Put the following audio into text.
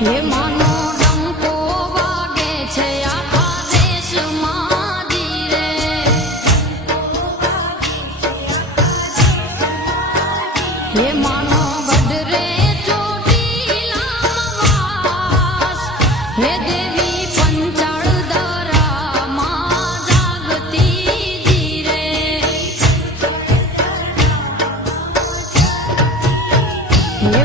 હે માનો ડંકો વાગે છે આખા દેશમાં જીરે હે માનો ગઢરે ચોટીલામાં વાસ હે દેવી પંચાળ દરામાં જાગતી જીરે હે